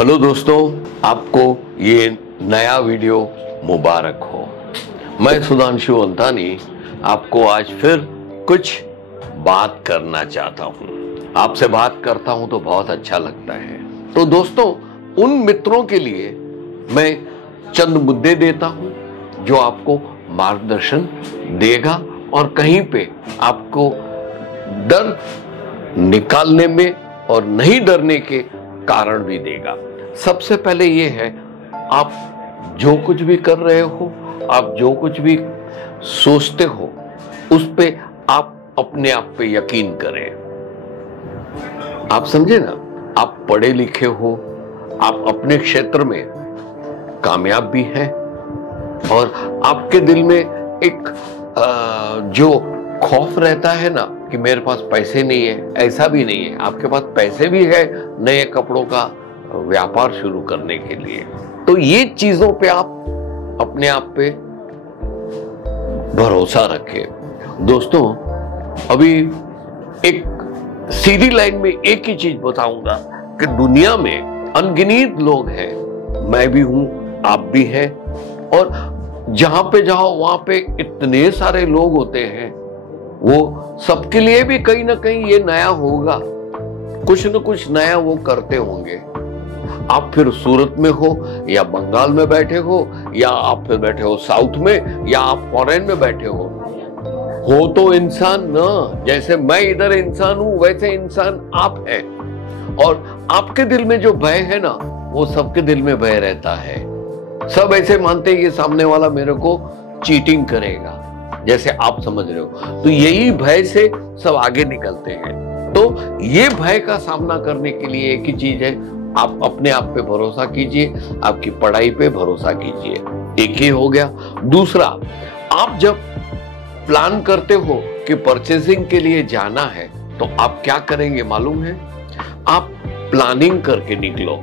Hello दोस्तों, आपको ये नया वीडियो मुबारक हो। मैं सुधांशु अंतानी आपको आज फिर कुछ बात करना चाहता हूँ। आपसे बात करता हूँ तो बहुत अच्छा लगता है। तो दोस्तों, उन मित्रों के लिए मैं चंद मुद्दे देता हूँ जो आपको मार्गदर्शन देगा और कहीं पे आपको डर निकालने में और नहीं डरने के कारण भी देगा। सबसे पहले ये है, आप जो कुछ भी कर रहे हो, आप जो कुछ भी सोचते हो, उस पे आप अपने आप पे यकीन करें। आप समझे ना, आप पढ़े लिखे हो, आप अपने क्षेत्र में कामयाब भी हैं और आपके दिल में एक जो खौफ रहता है ना कि मेरे पास पैसे नहीं है, ऐसा भी नहीं है। आपके पास पैसे भी है नए कपड़ों का व्यापार शुरू करने के लिए। तो ये चीजों पे आप अपने आप पे भरोसा रखें। दोस्तों, अभी एक सीधी लाइन में एक ही चीज बताऊंगा कि दुनिया में अनगिनत लोग हैं, मैं भी हूं, आप भी हैं, और जहां पे जाओ वहां पे इतने सारे लोग होते हैं, वो सबके लिए भी कहीं ना कहीं ये नया होगा, कुछ न कुछ नया वो करते होंगे। आप फिर सूरत में हो या बंगाल में बैठे हो या आप फिर बैठे हो साउथ में या आप फॉरेन में बैठे हो तो इंसान ना, जैसे मैं इधर इंसान हूं वैसे इंसान आप हैं। और आपके दिल में जो भय है ना, वो सबके दिल में भय रहता है। सब ऐसे मानते हैं कि सामने वाला मेरे को चीटिंग करेगा, जैसे आप समझ रहे हो। तो यही भय से सब आगे निकलते हैं। तो ये भय का सामना करने के लिए एक ही चीज है, आप अपने आप पे भरोसा कीजिए, आपकी पढ़ाई पे भरोसा कीजिए। एक ही हो गया। दूसरा, आप जब प्लान करते हो कि परचेसिंग के लिए जाना है, तो आप क्या करेंगे मालूम है? आप प्लानिंग करके निकलो।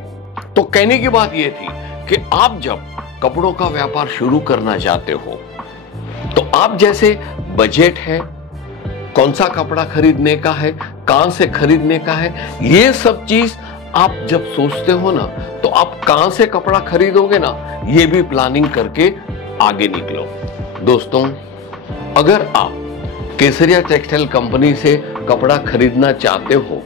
तो कहने की बात यह थी कि आप जब कपड़ों का व्यापार शुरू करना चाहते हो, तो आप जैसे बजट है, कौन सा कपड़ा खरीदने का है, कहां से खरीदने का है, ये सब चीज आप जब सोचते हो ना, तो आप कहां से कपड़ा खरीदोगे ना, ये भी प्लानिंग करके आगे निकलो। दोस्तों, अगर आप केसरिया टेक्सटाइल कंपनी से कपड़ा खरीदना चाहते हो,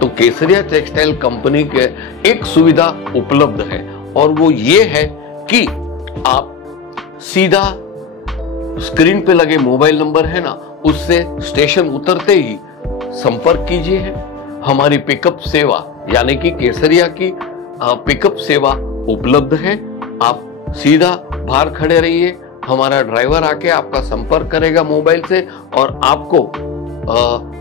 तो केसरिया टेक्सटाइल कंपनी के एक सुविधा उपलब्ध है, और वो ये है कि आप सीधा स्क्रीन पे लगे मोबाइल नंबर है ना, उससे स्टेशन उतरते ही संपर्क कीजिए। हमारी पिकअप सेवा यानी कि केसरिया की पिकअप सेवा उपलब्ध है। आप सीधा बाहर खड़े रहिए, हमारा ड्राइवर आके आपका संपर्क करेगा मोबाइल से और आपको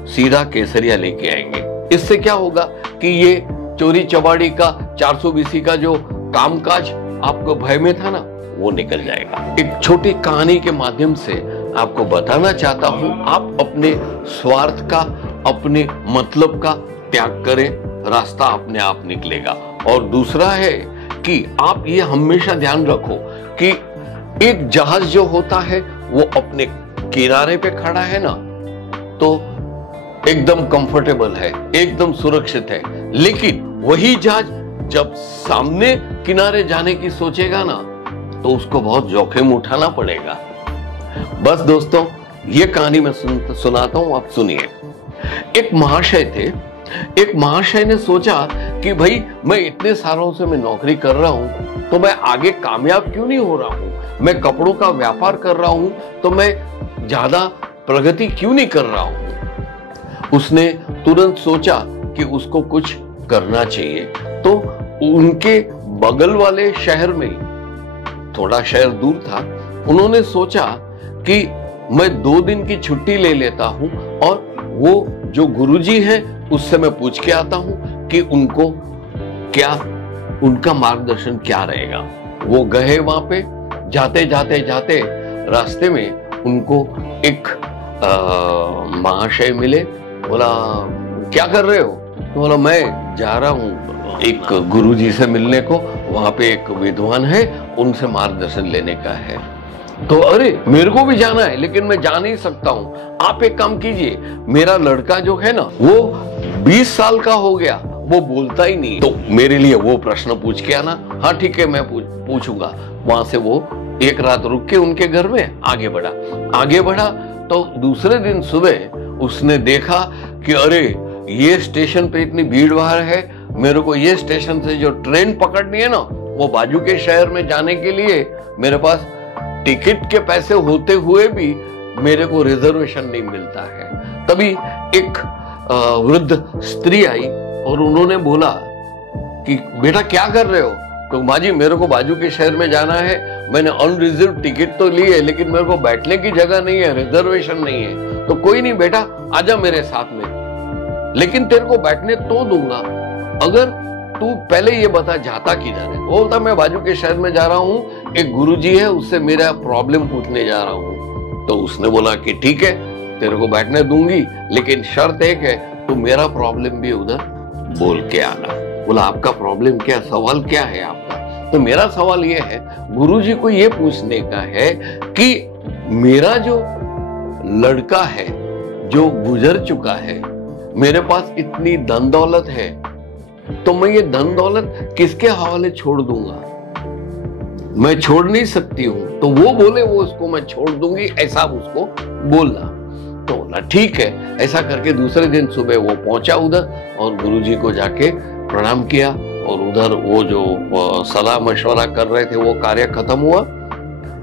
सीधा केसरिया लेके आएंगे। इससे क्या होगा कि ये चोरी चबाड़ी का 420 का जो कामकाज आपको भय में था ना, वो निकल जाएगा। एक छोटी कहानी के माध्यम से आपको बताना चाहता हूं, आप अपने स्वार्थ का, अपने मतलब का त्याग करें, रास्ता अपने आप निकलेगा। और दूसरा है कि आप ये हमेशा ध्यान रखो कि एक जहाज जो होता है वो अपने किनारे पे खड़ा है ना, तो एकदम कंफर्टेबल है, एकदम सुरक्षित है। लेकिन वही जहाज जब सामने किनारे जाने की सोचेगा ना, तो उसको बहुत जोखिम उठाना पड़ेगा। बस दोस्तों, ये कहानी मैं सुनाता हूं, आप सुनिए। एक महाशय थे। एक महाशय ने सोचा कि भाई, मैं इतने सालों से मैं नौकरी कर रहा हूं, तो मैं आगे कामयाब क्यों नहीं हो रहा हूं? मैं कपड़ों का व्यापार कर रहा हूं, तो मैं ज्यादा प्रगति क्यों नहीं कर रहा हूं? उसने तुरंत सोचा कि उसको कुछ करना चाहिए। तो उनके बगल वाले शहर में, थोड़ा शहर दूर था, उन्होंने सोचा कि मैं 2 दिन की छुट्टी ले लेता हूं और वो जो गुरुजी हैं उससे मैं पूछ के आता हूं कि उनको क्या, उनका मार्गदर्शन क्या रहेगा। वो गए वहां पे। जाते जाते जाते रास्ते में उनको एक महाशय मिले। बोला, क्या कर रहे हो? तो बोला, मैं जा रहा हूं एक गुरुजी से मिलने को, वहां पे एक विद्वान है, उनसे मार्गदर्शन लेने का है। तो अरे, मेरे को भी जाना है, लेकिन मैं जा नहीं सकता हूं। आप एक काम कीजिए, मेरा लड़का जो है ना, वो 20 साल का हो गया वो बोलता ही नहीं। तो मेरे लिए वो प्रश्न पूछ के आना। हाँ ठीक है, मैं पूछूंगा। वहां से वो एक रात रुक के उनके घर में आगे बढ़ा। तो दूसरे दिन सुबह उसने देखा कि अरे ये स्टेशन पे इतनी भीड़ भाड़ है, मेरे को ये स्टेशन से जो ट्रेन पकड़नी है ना, वो बाजू के शहर में जाने के लिए मेरे पास टिकट के पैसे होते हुए भी मेरे को रिजर्वेशन नहीं मिलता है। तभी एक वृद्ध स्त्री आई और उन्होंने बोला कि बेटा क्या कर रहे हो? तो माँ जी मेरे को बाजू के शहर में जाना है, मैंने अनरिजर्व टिकट तो ली है लेकिन मेरे को बैठने की जगह नहीं है, रिजर्वेशन नहीं है। तो कोई नहीं बेटा, आजा मेरे साथ में, लेकिन तेरे को बैठने तो दूंगा अगर तू पहले ये बता जाता किधर है। वो बोलता मैं बाजू के शहर में जा रहा हूँ, एक गुरुजी है उससे मेरा प्रॉब्लम पूछने जा रहा हूँ। तो उसने बोला कि ठीक है तेरे को बैठने दूंगी, लेकिन शर्त एक है, तू मेरा प्रॉब्लम भी उधर बोल के आना। बोला आपका प्रॉब्लम क्या, सवाल क्या है आपका? तो मेरा सवाल ये है, गुरुजी को ये पूछने का है कि मेरा जो लड़का है जो गुजर चुका है, मेरे पास इतनी धन दौलत है, तो मैं ये धन दौलत किसके हवाले छोड़ दूंगा? मैं छोड़ नहीं सकती हूं। तो वो बोले वो उसको मैं छोड़ दूंगी, ऐसा उसको बोलना। तो बोला ठीक है। ऐसा करके दूसरे दिन सुबह वो पहुंचा उधर और गुरुजी को जाके प्रणाम किया और उधर वो जो सलाह मशवरा कर रहे थे वो कार्य खत्म हुआ।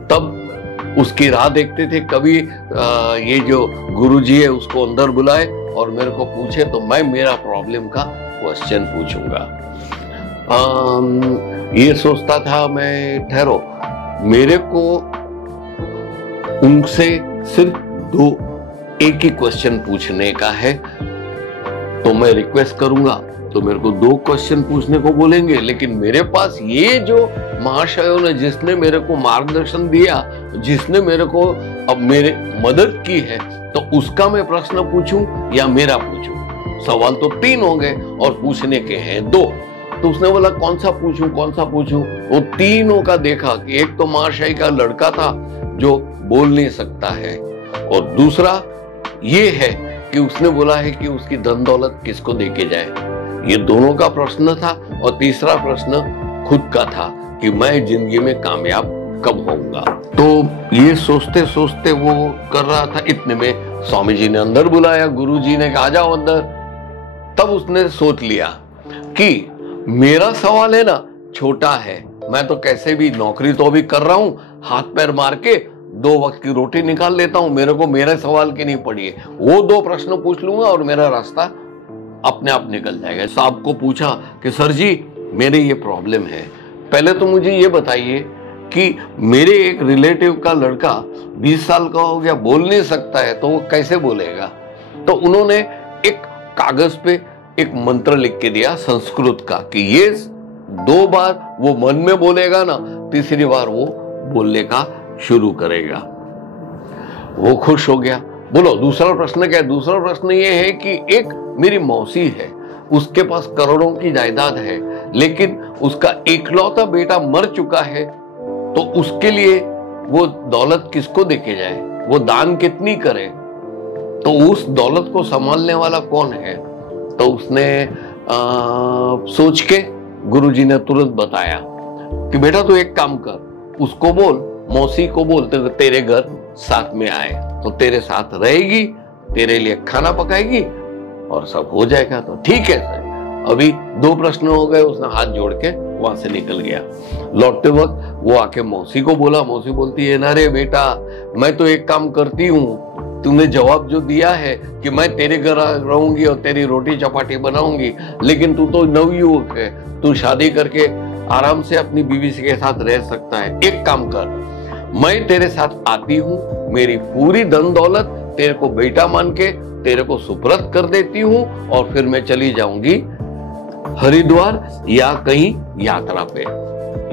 तब उसकी राह देखते थे कभी ये जो गुरुजी है उसको अंदर बुलाए और मेरे को पूछे तो मैं मेरा प्रॉब्लम का क्वेश्चन पूछूंगा। ये सोचता था मैं, ठहरो, मेरे को उनसे सिर्फ एक ही क्वेश्चन पूछने का है, तो मैं रिक्वेस्ट करूंगा तो मेरे को 2 क्वेश्चन पूछने को बोलेंगे, लेकिन मेरे पास ये जो महाशयों ने जिसने मेरे को मार्गदर्शन दिया, जिसने मेरे को अब मेरे मदद की है, तो उसका मैं प्रश्न पूछूं या मेरा पूछूं? सवाल तो 3 हो गए और पूछने के हैं 2। तो उसने बोला कौन सा पूछूं? वो तीनों का देखा कि एक तो महाशय का लड़का था जो बोल नहीं सकता है, और दूसरा ये है कि उसने बोला है कि उसकी धन दौलत किसको देके जाए। ये दोनों का प्रश्न था। और तीसरा प्रश्न खुद का था कि मैं जिंदगी में कामयाब कब होऊंगा। तो ये सोचते सोचते वो कर रहा था, इतने में स्वामी जी ने अंदर बुलाया, गुरु जी ने कहा जाओ अंदर। तब उसने सोच लिया कि मेरा सवाल है ना छोटा है, मैं तो कैसे भी नौकरी तो अभी कर रहा हूं, हाथ पैर मार के 2 वक्त की रोटी निकाल लेता हूं, मेरे को मेरे सवाल की नहीं पड़ी है। वो 2 प्रश्न पूछ लूंगा और मेरा रास्ता अपने आप निकल जाएगा। साहब को पूछा कि सर जी मेरे ये प्रॉब्लम है, पहले तो मुझे ये बताइए कि मेरे एक रिलेटिव का लड़का 20 साल का हो गया, बोल नहीं सकता है, तो वो कैसे बोलेगा? तो उन्होंने एक कागज पे एक मंत्र लिख के दिया संस्कृत का कि ये 2 बार वो मन में बोलेगा ना, तीसरी बार वो बोलने का शुरू करेगा। वो खुश हो गया। बोलो दूसरा प्रश्न क्या है? दूसरा प्रश्न ये है कि एक मेरी मौसी है, उसके पास करोड़ों की जायदाद है, लेकिन उसका इकलौता बेटा मर चुका है, तो उसके लिए वो दौलत किसको देके जाए, वो दान कितनी करे, तो उस दौलत को संभालने वाला कौन है? तो उसने सोच के गुरुजी ने तुरंत बताया कि बेटा तू एक काम कर, उसको बोल, मौसी को बोल तेरे घर साथ में आए, तो तेरे साथ रहेगी, तेरे लिए खाना पकाएगी और सब हो जाएगा। तो ठीक है सर। अभी 2 प्रश्न हो गए। उसने हाथ जोड़ के वहां से निकल गया। लौटते वक्त वो आके मौसी को बोला, मौसी बोलती है ना रे बेटा, मैं तो एक काम करती हूँ, तूने जवाब जो दिया है कि मैं तेरे घर रहूंगी और तेरी रोटी चपाटी बनाऊंगी, लेकिन तू तो नवयुवक है, तू शादी करके आराम से अपनी बीवी के साथ रह सकता है। एक काम कर, मैं तेरे साथ आती हूँ, मेरी पूरी धन दौलत तेरे को बेटा मान के तेरे को सुपुर्द कर देती हूँ और फिर मैं चली जाऊंगी हरिद्वार या कहीं यात्रा पे।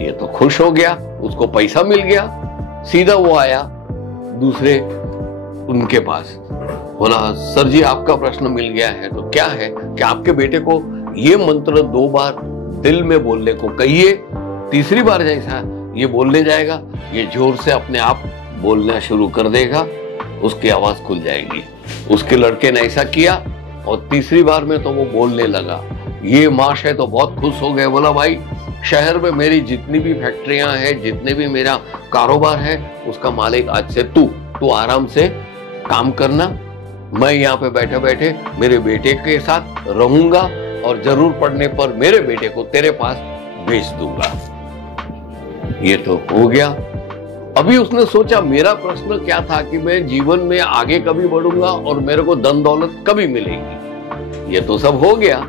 ये तो खुश हो गया, उसको पैसा मिल गया। सीधा वो आया दूसरे उनके पास, बोला सर जी आपका प्रश्न मिल गया है। तो क्या है कि आपके बेटे को ये मंत्र 2 बार दिल में बोलने को कहिए, तीसरी बार जैसा ये बोलने जाएगा, ये जोर से अपने आप बोलना शुरू कर देगा, उसकी आवाज खुल जाएगी। उसके लड़के ने ऐसा किया और तीसरी बार में तो वो बोलने लगा। ये माश है तो बहुत खुश हो गए। बोला भाई शहर में मेरी जितनी भी फैक्ट्रियां हैं, जितने भी मेरा कारोबार है, उसका मालिक आज से तू आराम से काम करना। मैं यहाँ पे बैठे बैठे मेरे बेटे के साथ रहूंगा और जरूर पड़ने पर मेरे बेटे को तेरे पास भेज दूंगा। ये तो हो गया। अभी उसने सोचा मेरा प्रश्न क्या था कि मैं जीवन में आगे कभी बढ़ूंगा और मेरे को धन दौलत कभी मिलेगी। ये तो सब हो गया।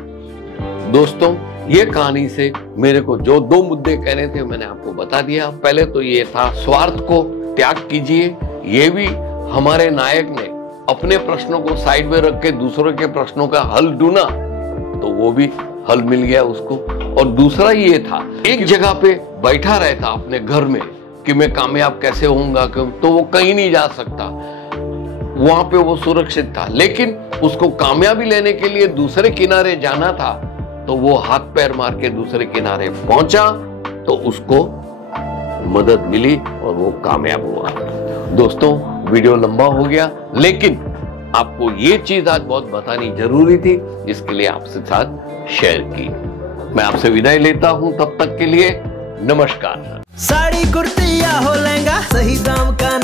दोस्तों, ये कहानी से मेरे को जो 2 मुद्दे कहने थे मैंने आपको बता दिया। पहले तो ये था स्वार्थ को त्याग कीजिए। ये भी हमारे नायक ने अपने प्रश्नों को साइड में रख के दूसरों के प्रश्नों का हल ढूंढा तो वो भी हल मिल गया उसको। और दूसरा ये था, एक जगह पे बैठा रहता अपने घर में कि मैं कामयाब कैसे होऊंगा, तो वो कहीं नहीं जा सकता। वहां पे वो सुरक्षित था, लेकिन उसको कामयाबी लेने के लिए दूसरे किनारे जाना था, तो वो हाथ पैर मार के दूसरे किनारे पहुंचा तो उसको मदद मिली और वो कामयाब हुआ। दोस्तों, वीडियो लंबा हो गया, लेकिन आपको ये चीज आज बहुत बतानी जरूरी थी, जिसके लिए आपसे साथ शेयर की। मैं आपसे विदाई लेता हूं, तब तक के लिए नमस्कार। साड़ी कुर्ती या हो लहंगा, सही दाम का